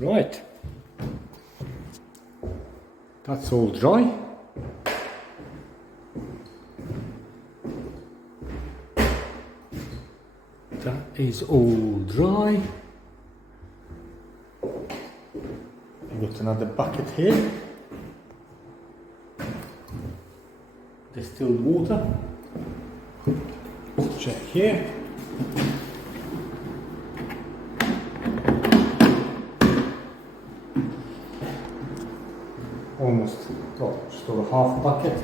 Right, that's all dry. That is all dry. I've got another bucket here. Distilled water. Let's check here. Almost, well, just over half bucket.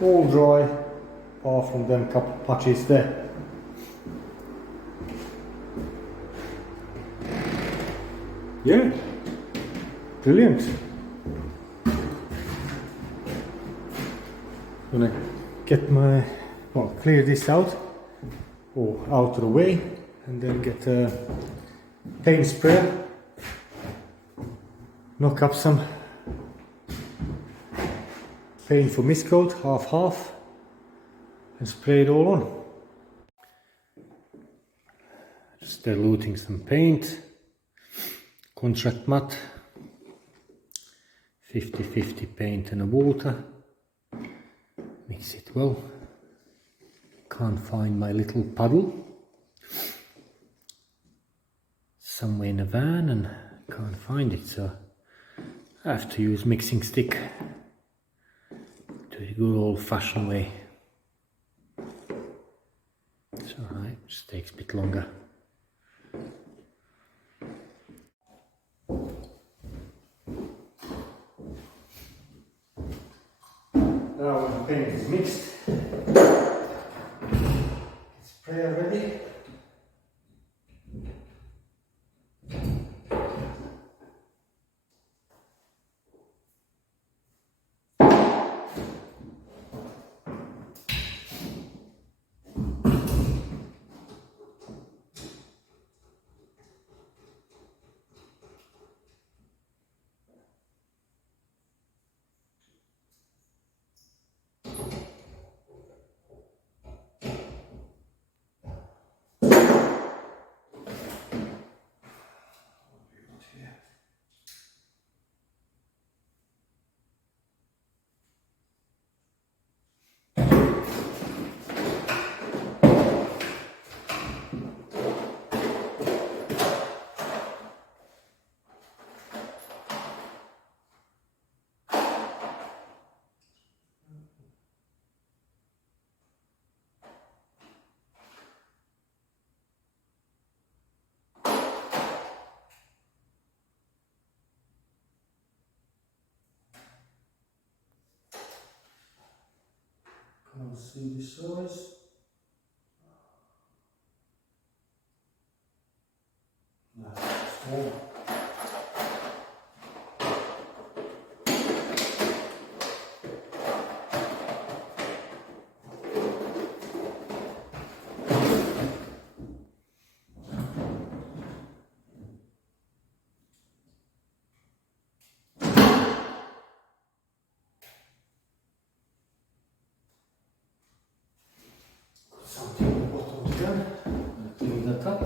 All dry, apart from them couple patches there. Yeah, brilliant. Gonna get my, well, clear this out, or out of the way, and then get a paint sprayer, knock up some paint for mist coat, half, and spray it all on. Just diluting some paint, contract matte, 50-50 paint and water. Mix it well. Can't find my little puddle. Somewhere in a van and can't find it, so I have to use mixing stick. Do it the good old-fashioned way. It's alright, just takes a bit longer. Now when the paint is mixed, sprayer ready. I'll see the size. No, it's small. Something at the bottom again. I'll clean that up.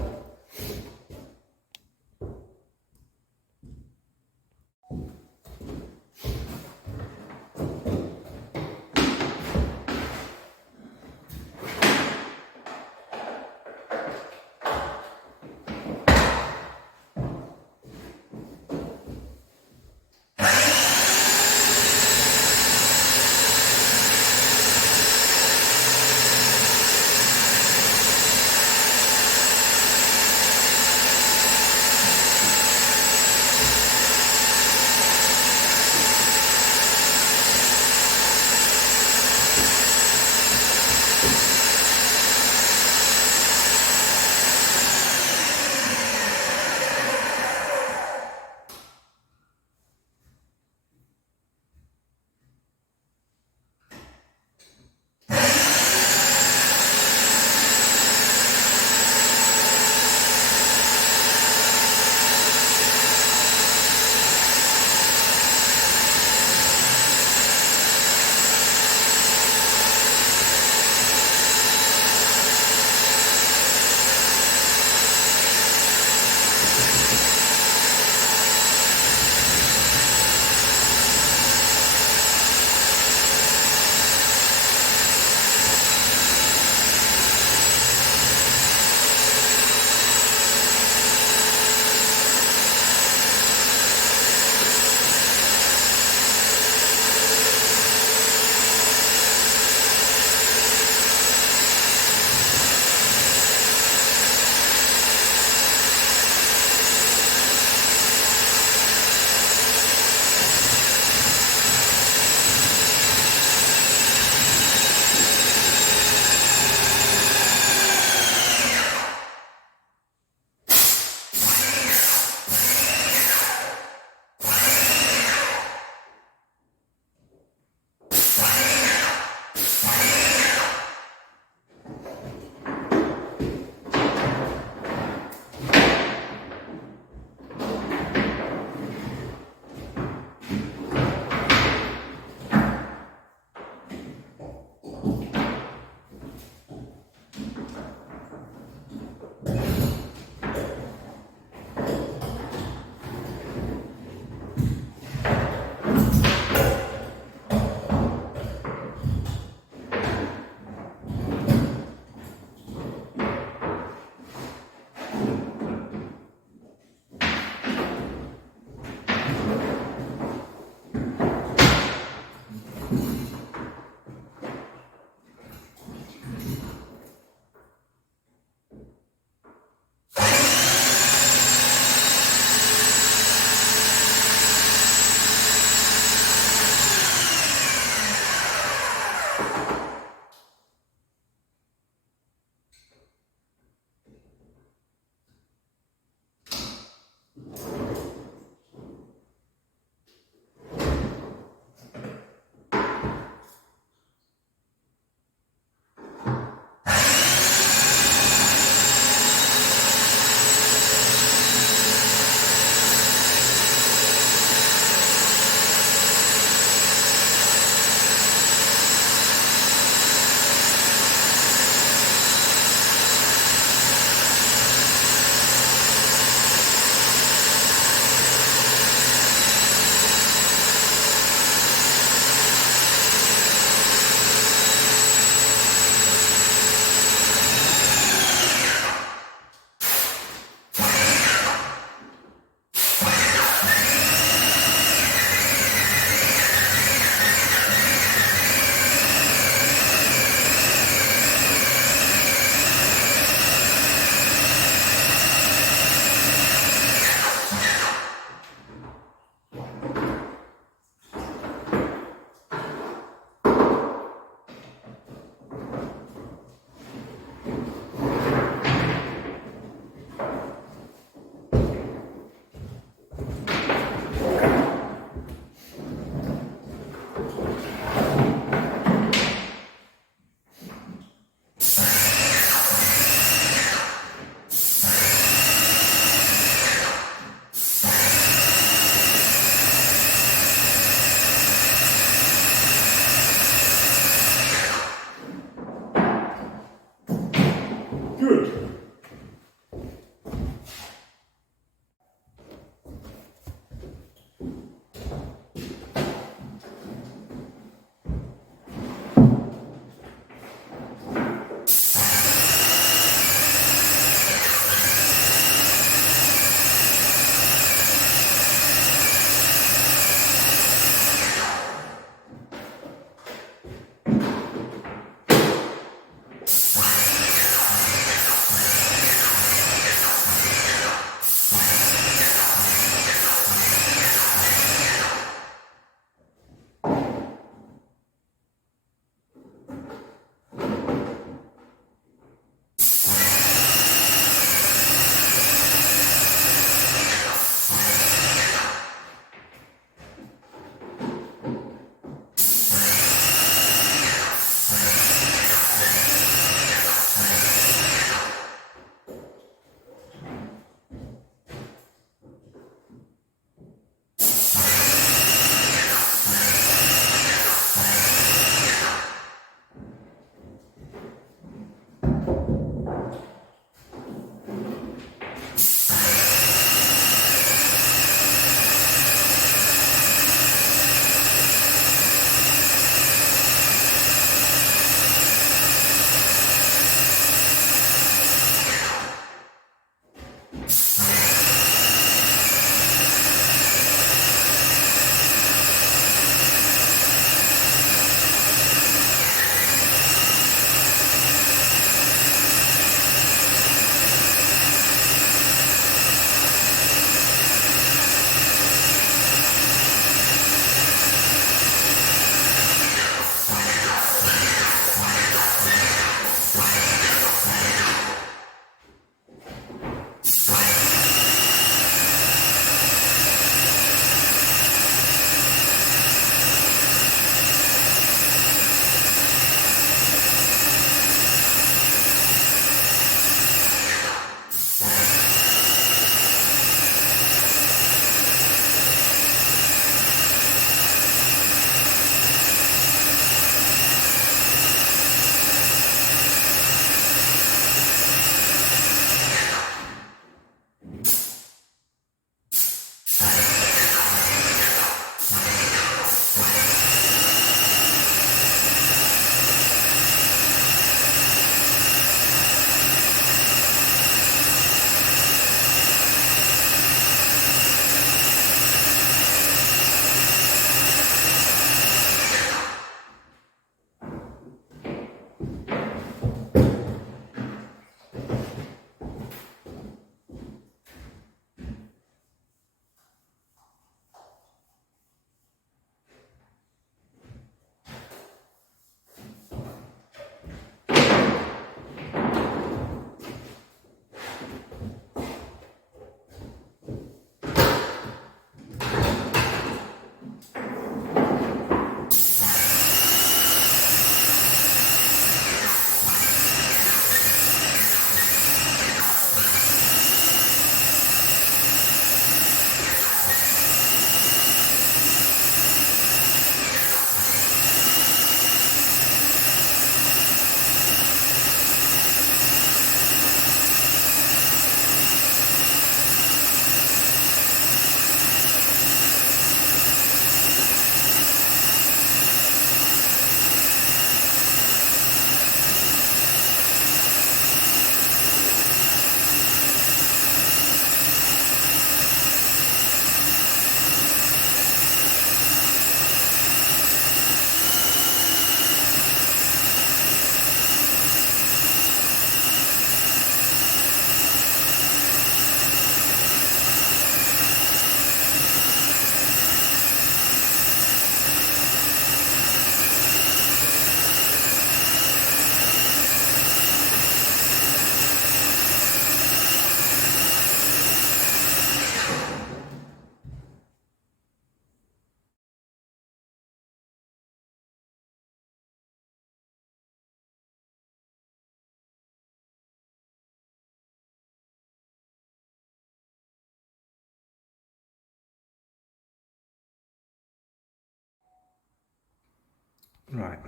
Right,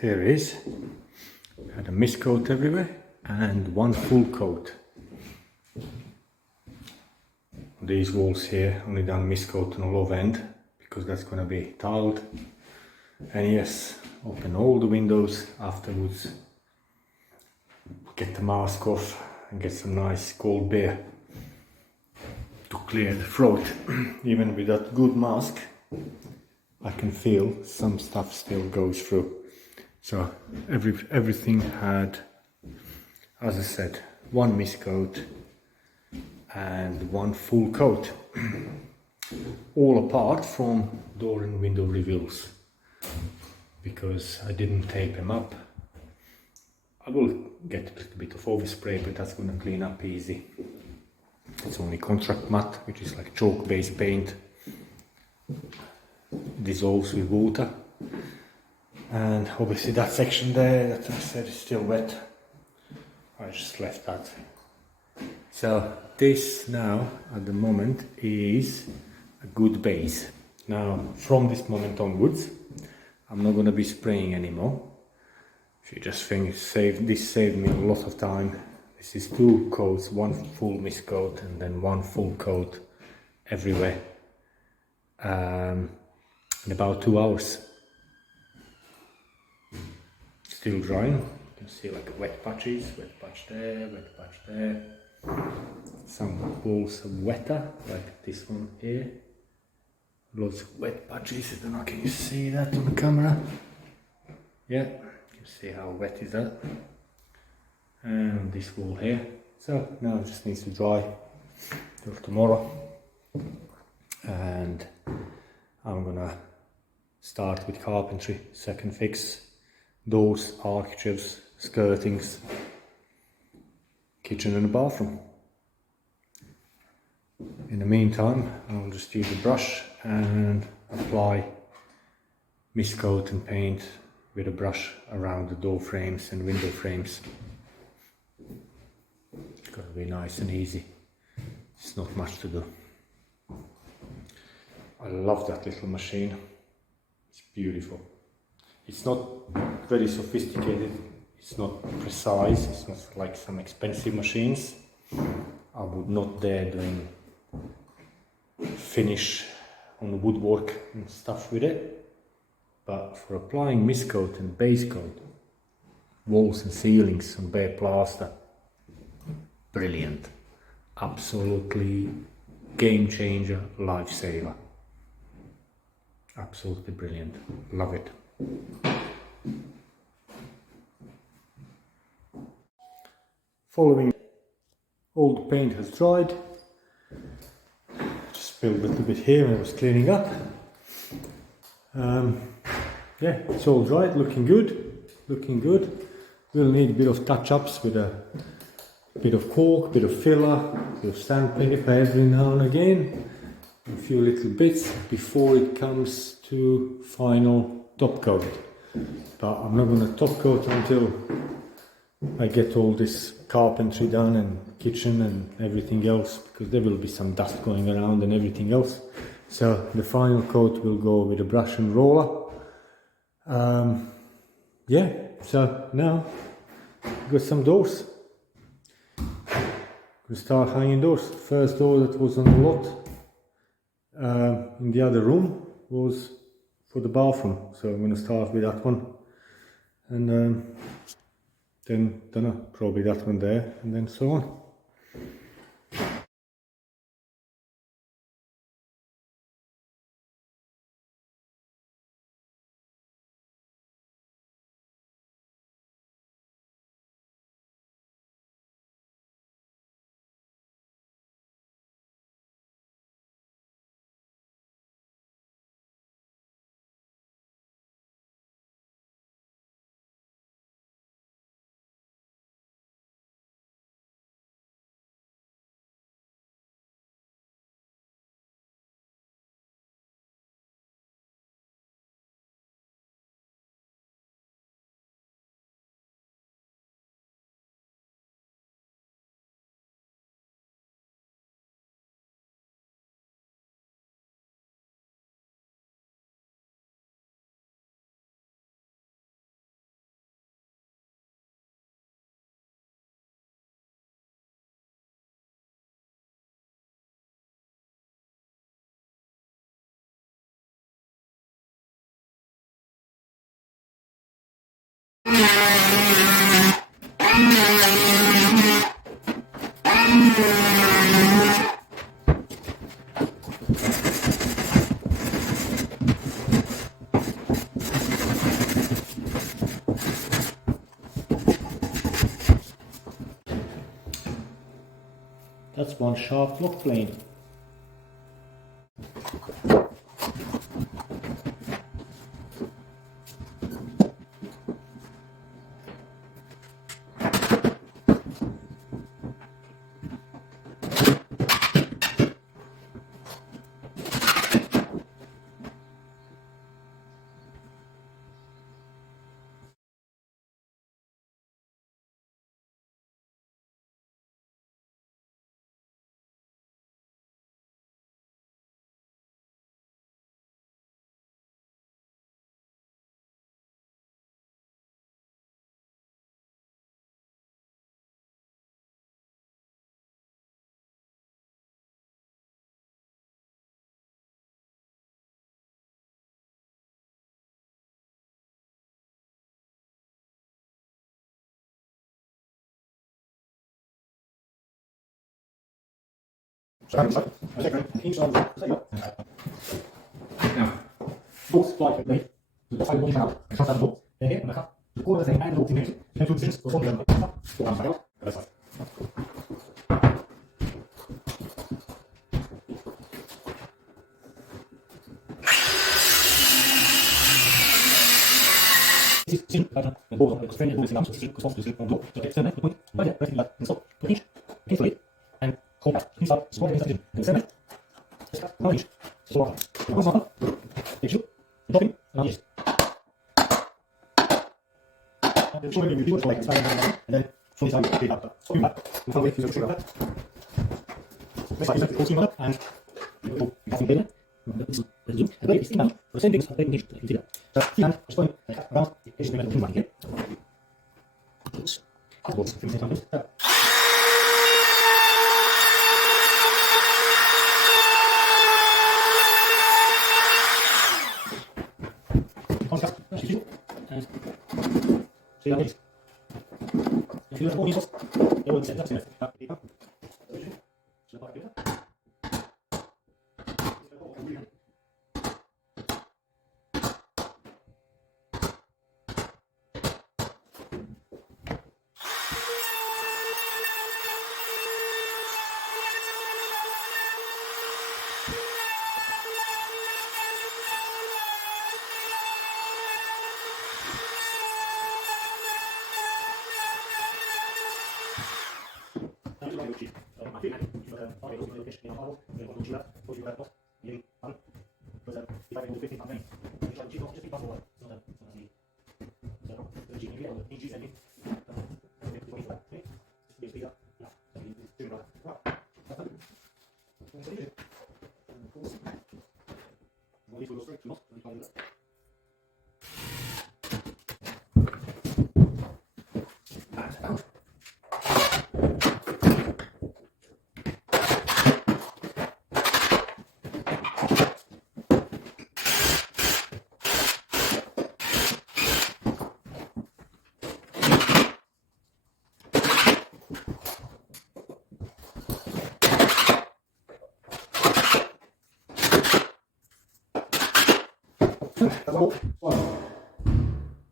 here it is. Had a mist coat everywhere and one full coat. These walls here only done mist coat on the low end because that's gonna be tiled. And yes, open all the windows afterwards. Get the mask off and get some nice cold beer to clear the throat. Even with that good mask, I can feel some stuff still goes through. So everything had, as I said, one mist coat and one full coat. All apart from door and window reveals, because I didn't tape them up. I will get a little bit of overspray, but that's gonna clean up easy. It's only contract matte, which is like chalk-based paint. Dissolves with water. And obviously that section there that I said is still wet. I just left that. So this now, at the moment, is a good base. Now, from this moment onwards, I'm not gonna be spraying anymore. If you just think this saved me a lot of time. This is 2 coats, 1 full mist coat and then 1 full coat everywhere. In about 2 hours. Still drying. You can see like wet patches, wet patch there, wet patch there. Some walls are wetter, like this one here. Lots of wet patches. I don't know, can you see that on the camera? Yeah, you see how wet is that. And this wall here. So now it just needs to dry till tomorrow. And I'm gonna start with carpentry, second fix, doors, architectures, skirtings, kitchen and a bathroom. In the meantime, I'll just use a brush and apply mist coat and paint with a brush around the door frames and window frames. It's gonna be nice and easy. It's not much to do. I love that little machine. It's beautiful. It's not very sophisticated. It's not precise. It's not like some expensive machines. I would not dare doing finish on woodwork and stuff with it. But for applying mist coat and base coat, walls and ceilings and bare plaster, brilliant. Absolutely game changer, lifesaver. Absolutely brilliant. Love it. Following, all the paint has dried. Just spilled a little bit here when I was cleaning up. Yeah, it's all dried, looking good. Looking good. We'll need a bit of touch-ups with a bit of caulk, bit of filler, bit of sandpaper every now and again. A few little bits before it comes to final top coat. But I'm not going to top coat until I get all this carpentry done and kitchen and everything else, because there will be some dust going around and everything else. So the final coat will go with a brush and roller. Yeah, so now got some doors. We'll start hanging doors. First door that was on the lot in the other room was for the bathroom, so I'm going to start with that one, and then don't know, probably that one there, and then so on. That's one sharp lock plane. Nou, box flight mee. Dus dat ga je niet halen. Ik ga staan op. En dan gaat de koren zijn eindelijk optimeren. En toen sinds de volgende tot aan de dat is het. Is zin uit de boven de strenge boven de naam constant dus op de tekst en punt. Maar ja, dat is laat stop. Niet. Niet en gewoon niet stop. Gewoon niet in. De stem. Nou niet. Zo. Kom maar. Ik zoek. Dopping. En dan is. En zo heb je die gelijk staan en dan zo is het weer dat. Zo maar. Dan gaan we even zo dat. Dus ik zet het ook en ik ga binnen. Dat is het doen. Het is iemand. Dat zijn dingen dat ik niet zie. Dat zie je gewoon. Dan is het met een manier. Dus wat vind je dan? Zie je dat niet? Zie je dat ook niet vast? Ja, dat is het. Ja.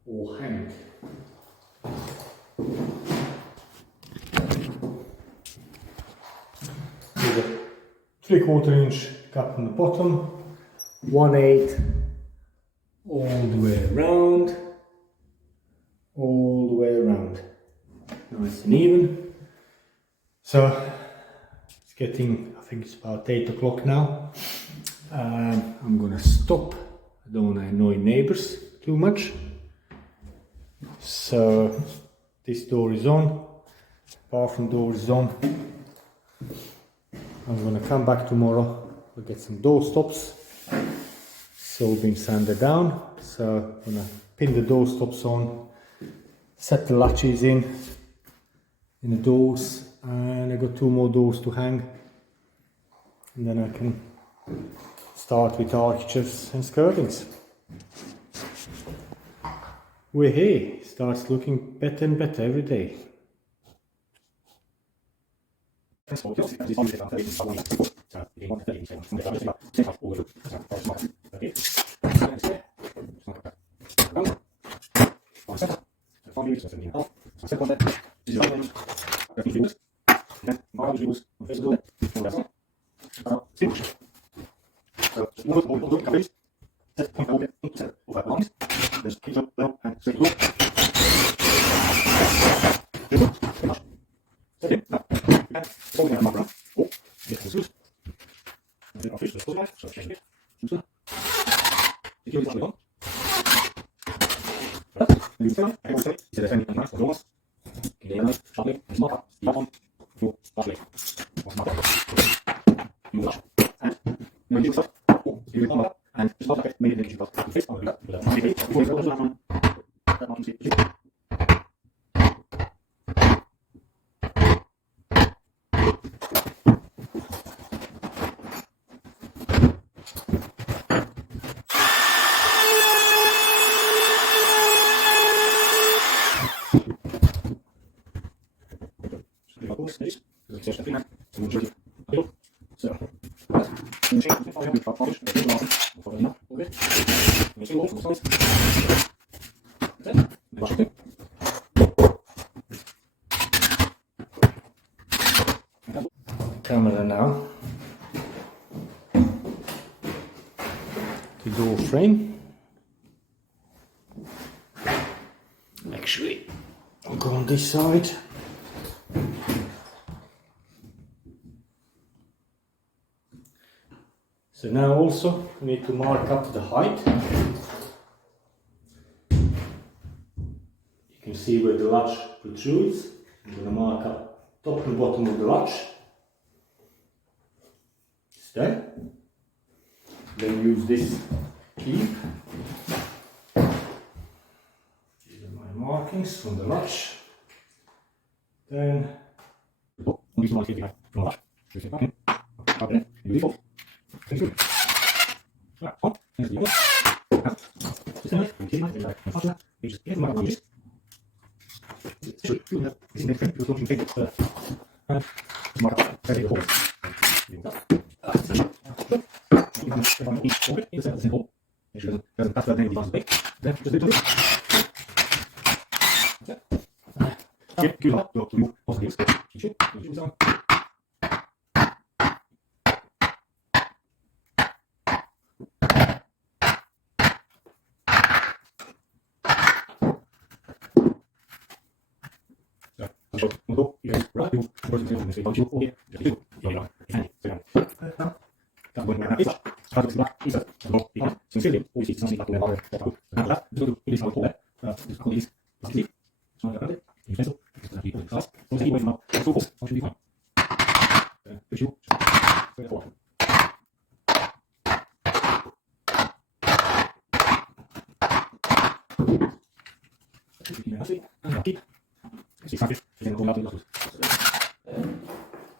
Oh, hang. With a 3/4 inch gap on the bottom, 1/8 all the way around, nice and even. So it's getting, I think it's about 8 o'clock now. I'm gonna stop. I don't want to annoy neighbors too much. So this door is on, bathroom door is on. I'm gonna come back tomorrow. We'll get some door stops. It's all been sanded down. So I'm gonna pin the door stops on, set the latches in the doors, and I got 2 more doors to hang. And then I can start with arches and skirtings. Hey, starts looking better and better every day. Camera now. The door frame. Actually, I'll go on this side. So now also we need to mark up the height. You can see where the latch protrudes. I'm going to mark up top and bottom of the latch. It's there. Then use this keep. These are my markings from the latch. Then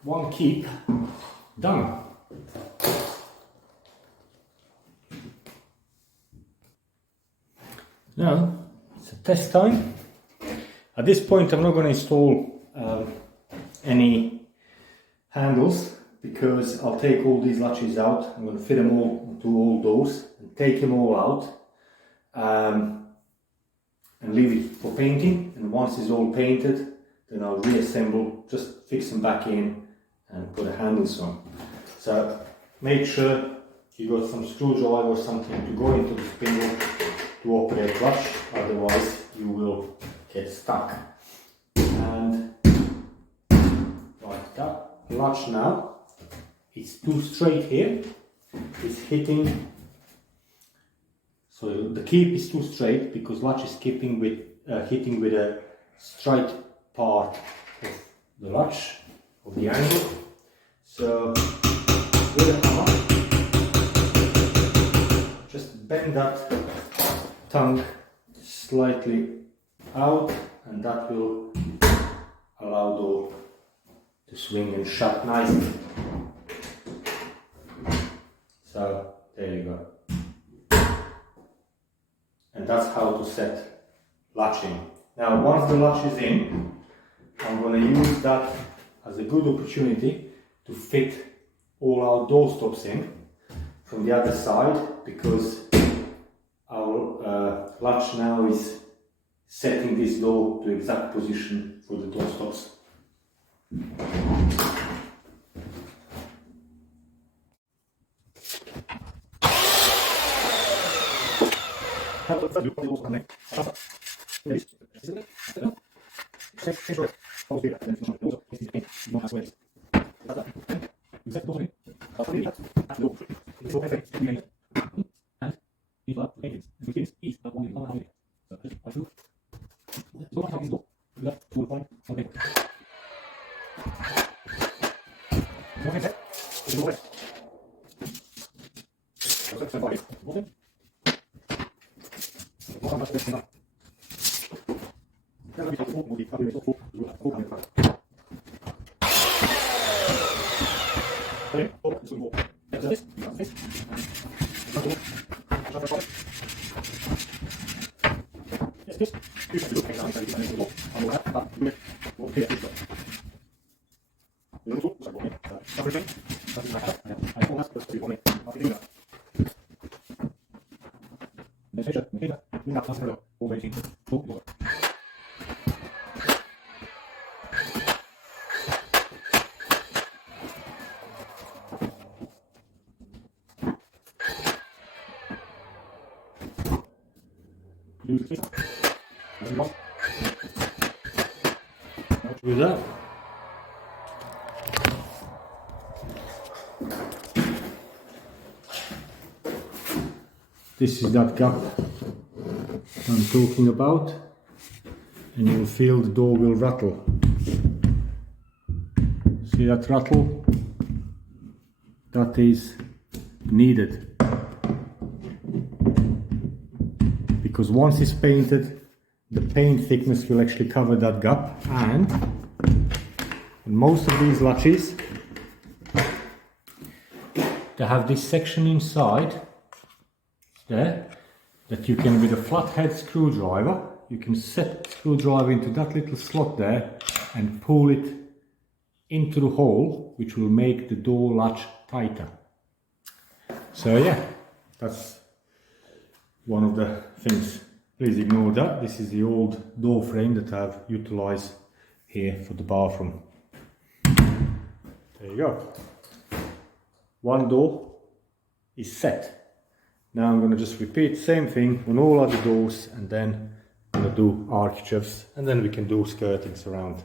one keep done. Now it's a test time. At this point I'm not going to install any handles because I'll take all these latches out. I'm going to fit them all onto all doors and take them all out and leave it for painting, and once it's all painted then I'll reassemble, just fix them back in and put the handles on. So make sure you got some screwdriver or something to go into the spindle to operate clutch, otherwise you will get stuck. And like that clutch now, it's too straight here, it's hitting, so the keep is too straight because latch is keeping with hitting with a straight part of the latch, of the angle. So with a hammer, just bend that tongue slightly out, and that will allow the door to swing and shut nicely. So there you go. And that's how to set latch in. Now once the latch is in, I'm going to use that as a good opportunity to fit all our door stops in from the other side, because our latch now is setting this door to exact position for the door stops. With that, this is that gap I'm talking about, and you will feel the door will rattle. See that rattle? That is needed, because once it's painted, the paint thickness will actually cover that gap, and most of these latches, they have this section inside there that you can, with a flathead screwdriver, you can set the screwdriver into that little slot there and pull it into the hole, which will make the door latch tighter. So yeah, that's one of the things. Please ignore that. This is the old door frame that I've utilized here for the bathroom. There you go. One door is set. Now I'm going to just repeat the same thing on all other doors, and then I'm going to do arches, and then we can do skirtings around.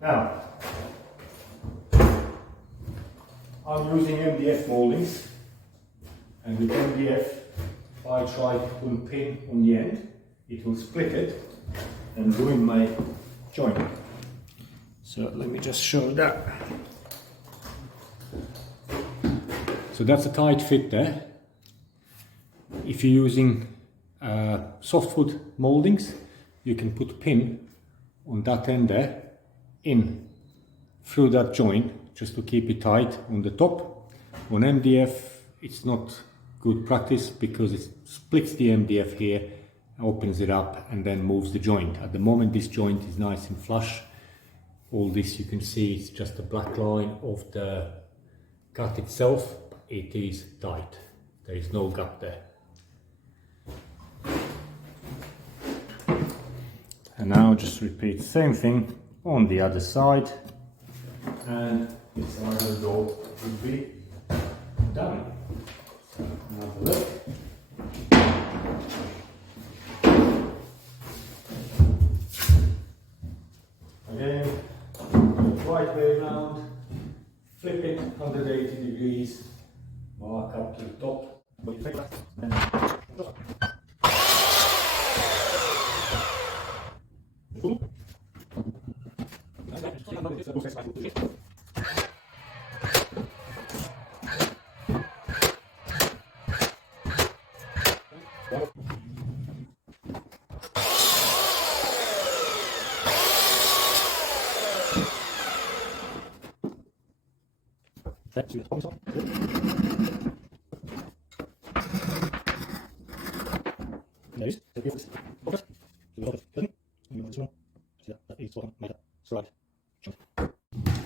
Now, I'm using MDF moldings, and with MDF, if I try to put a pin on the end, it will split it and ruin my joint. So let me just show that. So that's a tight fit there. If you're using softwood moldings, you can put a pin on that end there, in through that joint, just to keep it tight on the top. On MDF, it's not good practice because it splits the MDF here, opens it up, and then moves the joint. At the moment, this joint is nice and flush. All this you can see is just a black line of the cut itself, but it is tight. There is no gap there. And now just repeat the same thing on the other side, and this side of the door will be done. So have a look. Again, the right way around, flip it 180 degrees, mark up to the top.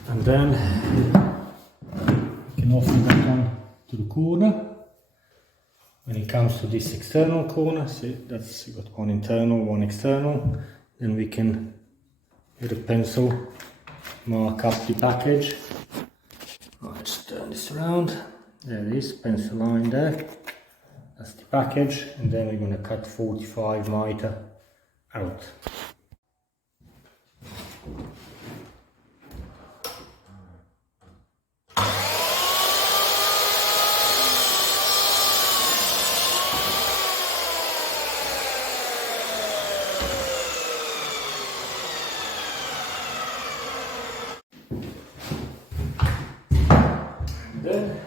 And then you can often back on to the corner. When it comes to this external corner, see that's you got one internal, one external. Then we can with a pencil mark up the package. Let's turn this around. There it is, pencil line there. That's the package, and then we're going to cut 45 mitre out. Then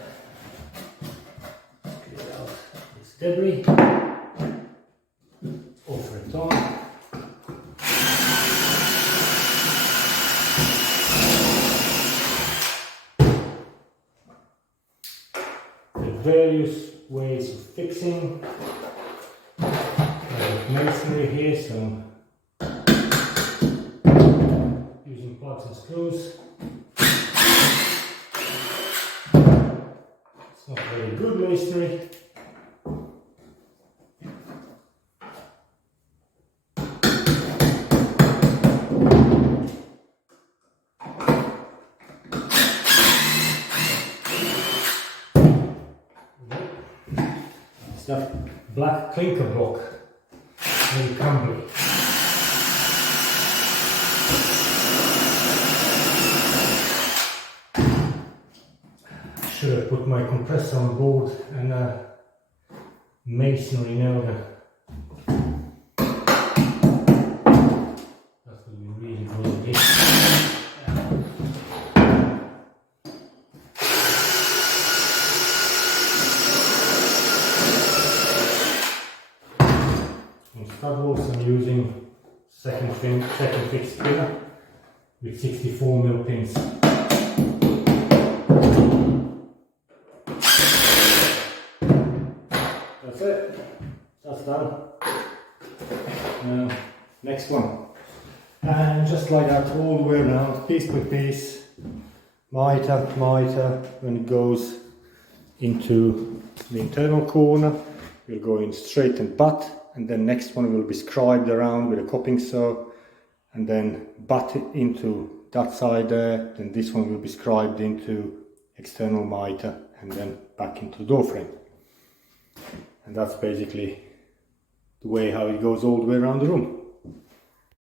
clear out this debris, offer it on. There are various ways of fixing. Masonry here, so using plugs and screws. Not very good masonry. It's that black clinker block, very crumbly. Should have put my compressor on board and a masonry nail gun. That would be really good. On stud walls I'm using second fixed spinner with 64mm pins. That's it, that's done. Next one. And just like that all the way around, piece by piece, mitre, when it goes into the internal corner, we'll go in straight and butt, and then next one will be scribed around with a coping saw, and then butt into that side there, then this one will be scribed into external mitre, and then back into the door frame. And that's basically the way how it goes all the way around the room.